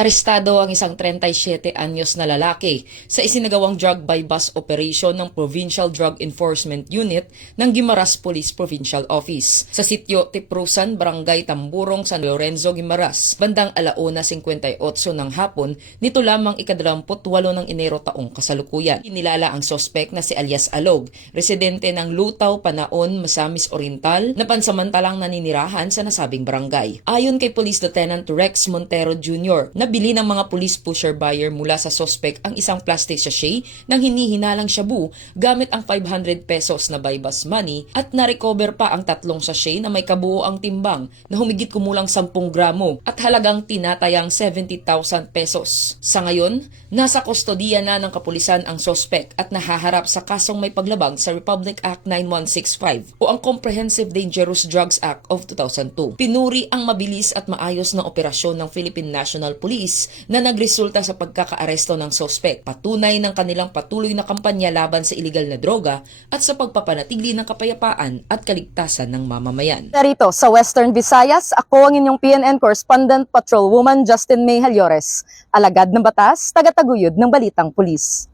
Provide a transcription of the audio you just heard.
Arestado ang isang 37 anyos na lalaki sa isinagawang drug by bus operation ng Provincial Drug Enforcement Unit ng Guimaras Police Provincial Office sa sitio Tiprusan, Barangay Tamburong, San Lorenzo, Guimaras, bandang 1:58 ng hapon nito lamang ika-28 ng Enero taong kasalukuyan. Inilala ang sospek na si alias Alog, residente ng Lutaw, Panaon, Masamis Oriental na pansamantalang naninirahan sa nasabing barangay. Ayon kay Police Lieutenant Rex Montero Jr., nabili ng mga police pusher buyer mula sa sospek ang isang plastic sachet ng hinihinalang shabu gamit ang 500 pesos na buy-bus money at na-recover pa ang 3 sachet na may kabuoang timbang na humigit kumulang 10 gramo at halagang tinatayang 70,000 pesos. Sa ngayon, nasa kustodiya na ng kapulisan ang sospek at nahaharap sa kasong may paglabag sa Republic Act 9165 o ang Comprehensive Dangerous Drugs Act of 2002. Pinuri ang mabilis at maayos na operasyon ng Philippine National Police na nagresulta sa pagkakaaresto ng sospek, patunay ng kanilang patuloy na kampanya laban sa iligal na droga at sa pagpapanatili ng kapayapaan at kaligtasan ng mamamayan. Narito sa Western Visayas, ako ang inyong PNN Correspondent Patrolwoman Justin May Halyores, alagad ng batas, tagataguyod ng Balitang Pulis.